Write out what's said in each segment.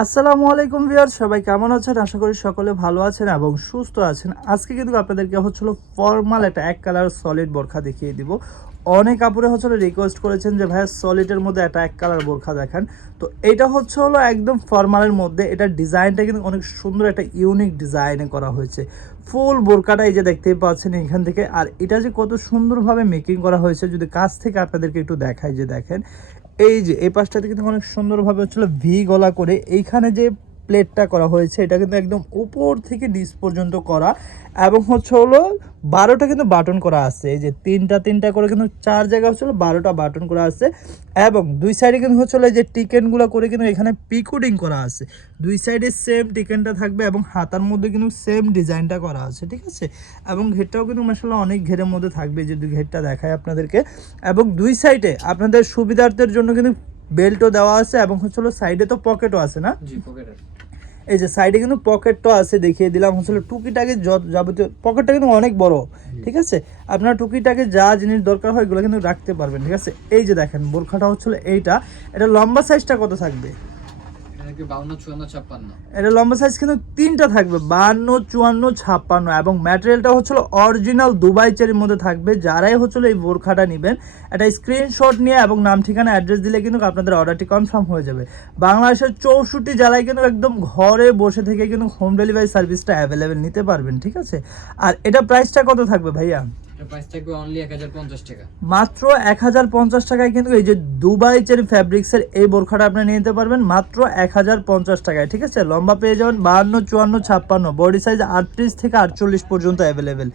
আসসালামু আলাইকুম ভিউয়ার্স, সবাই কেমন আছেন? আশা করি সকলে ভালো আছেন এবং সুস্থ আছেন। আজকে কিন্তু আপনাদেরকে হচ্ছিল ফর্মাল একটা এক কালার সলিড বোরখা দেখিয়ে দিব। অনেক আপুরে হচ্ছিল রিকোয়েস্ট করেছেন যে ভাইয়া সলিডের মধ্যে একটা এক কালার বোরখা দেখান। তো এটা হচ্ছে হলো একদম ফর্মালের মধ্যে, এটার ডিজাইনটা কিন্তু অনেক সুন্দর, একটা ইউনিক ডিজাইনে করা হয়েছে। ফুল বোরকাটা এই যে দেখতেই পাচ্ছেন এখান থেকে, আর এটা যে কত সুন্দরভাবে মেকিং করা হয়েছে যদি কাছ থেকে আপনাদেরকে একটু দেখাই, যে দেখেন এই যে এই পাশটাতে কিন্তু অনেক সুন্দরভাবে হচ্ছিল ভি গলা করে এইখানে যে প্লেটটা করা হয়েছে এটা কিন্তু একদম উপর থেকে নিচ পর্যন্ত করা, এবং হচ্ছে হলো 12টা কিন্তু বাটন করা আছে। এই যে তিনটা তিনটা করে কিন্তু 4 জায়গা হচ্ছে 12টা বাটন করা আছে, এবং দুই সাইডে কিন্তু হচ্ছে এই যে টিকেনগুলো করে কিন্তু এখানে পিকোডিং করা আছে। দুই সাইডে সেম টিকেনটা থাকবে এবং হাতার মধ্যে কিন্তু সেম ডিজাইনটা করা আছে, ঠিক আছে। এবং ঘেরটাও কিন্তু মাশাআল্লাহ অনেক ঘেরের মধ্যে থাকবে, যে দুই ঘেরটা দেখায় আপনাদেরকে। এবং দুই সাইডে আপনাদের সুবিধার্থের জন্য কিন্তু বেল্টও দেওয়া আছে, এবং হচ্ছে সাইডে তো পকেটও আছে না? জি, পকেট আছে। এই যে সাইডে কিন্তু পকেটটা আছে, দেখিয়ে দিলাম। হচ্ছে টুকিটাকে যাবতীয় পকেটটা কিন্তু অনেক বড়, ঠিক আছে। আপনার টুকিটাকে যা জিনিস দরকার হয় এগুলো কিন্তু রাখতে পারবেন, ঠিক আছে। এই যে দেখেন বোরখাটা হচ্ছিল এইটা, এটা লম্বা সাইজটা কত থাকবে? এটা 52, 54, 56। এটা লম্বা সাইজ কিন্তু তিনটা থাকবে, 52, 54, 56, এবং ম্যাটেরিয়ালটা হচ্ছিল অরিজিনাল দুবাই চেরির মধ্যে থাকবে। যারাই হচ্ছিল এই বোরখাটা নেবেন একটা স্ক্রিনশট নিয়ে এবং নাম ঠিকানা অ্যাড্রেস দিলে কিন্তু আপনাদের অর্ডারটি কনফার্ম হয়ে যাবে। বাংলাদেশের 64 জেলায় কিন্তু একদম ঘরে বসে থেকে কিন্তু হোম ডেলিভারি সার্ভিসটা অ্যাভেলেবেল নিতে পারবেন, ঠিক আছে। আর এটা প্রাইসটা কত থাকবে ভাইয়া? প্রাইস থাকবে অনলি 1050 টাকা, মাত্র 1050 টাকায় কিন্তু এই যে দুবাই চেরি ফ্যাব্রিক্সের এই বোরখাটা আপনি নিতে পারবেন মাত্র 1050 টাকায়, ঠিক আছে। লম্বা পেয়ে যাবেন 52, 54, 56, বডি সাইজ 38 থেকে 48 পর্যন্ত অ্যাভেলেবেল।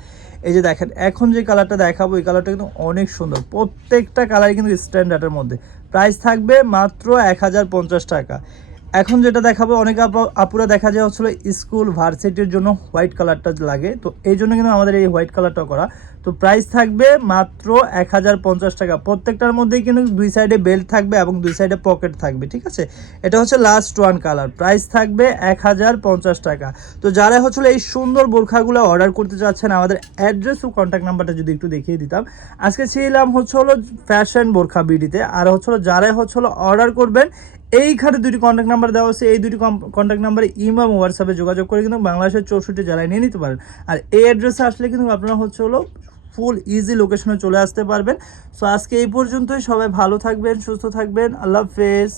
এই যে দেখেন এখন যে কালারটা দেখাবো এই কালারটা কিন্তু অনেক সুন্দর, প্রত্যেকটা কালারই কিন্তু স্ট্যান্ডার্ডের মধ্যে। প্রাইস থাকবে মাত্র 1050 টাকা। এখন যেটা দেখাবো, অনেক আপুরা দেখা যায় হচ্ছিল স্কুল ভার্সিটির জন্য হোয়াইট কালারটা লাগে, তো এই জন্য কিন্তু আমাদের এই হোয়াইট কালারটা করা। তো প্রাইস থাকবে মাত্র 1050 টাকা। প্রত্যেকটার মধ্যেই কিন্তু দুই সাইডে বেল্ট থাকবে এবং দুই সাইডে পকেট থাকবে, ঠিক আছে। এটা হচ্ছে লাস্ট ওয়ান কালার, প্রাইস থাকবে 1050 টাকা। তো যারা হচ্ছিল এই সুন্দর বোরখাগুলো অর্ডার করতে চাচ্ছেন, আমাদের অ্যাড্রেস ও কন্ট্যাক্ট নাম্বারটা যদি একটু দেখিয়ে দিতাম। আজকে ছিলাম হচ্ছে হলো ফ্যাশন বোরখা বিডিতে, আর হচ্ছে যারাই হচ্ছে অর্ডার করবেন এইখানে দুটি কন্ট্যাক্ট নাম্বার দেওয়া আছে, এই দুটি কন্ট্যাক্ট নাম্বারে ইমো এবং হোয়াটসঅ্যাপে যোগাযোগ করে কিন্তু বাংলাদেশের 64 জেলায় নিয়ে নিতে পারেন। আর এই অ্যাড্রেসে আসলে কিন্তু আপনারা হচ্ছে ফুল ইজি লোকেশনে চলে আসতে পারবেন। সো আজকে এই পর্যন্তই, সবাই ভালো থাকবেন, সুস্থ থাকবেন, আল্লাহ হাফেজ।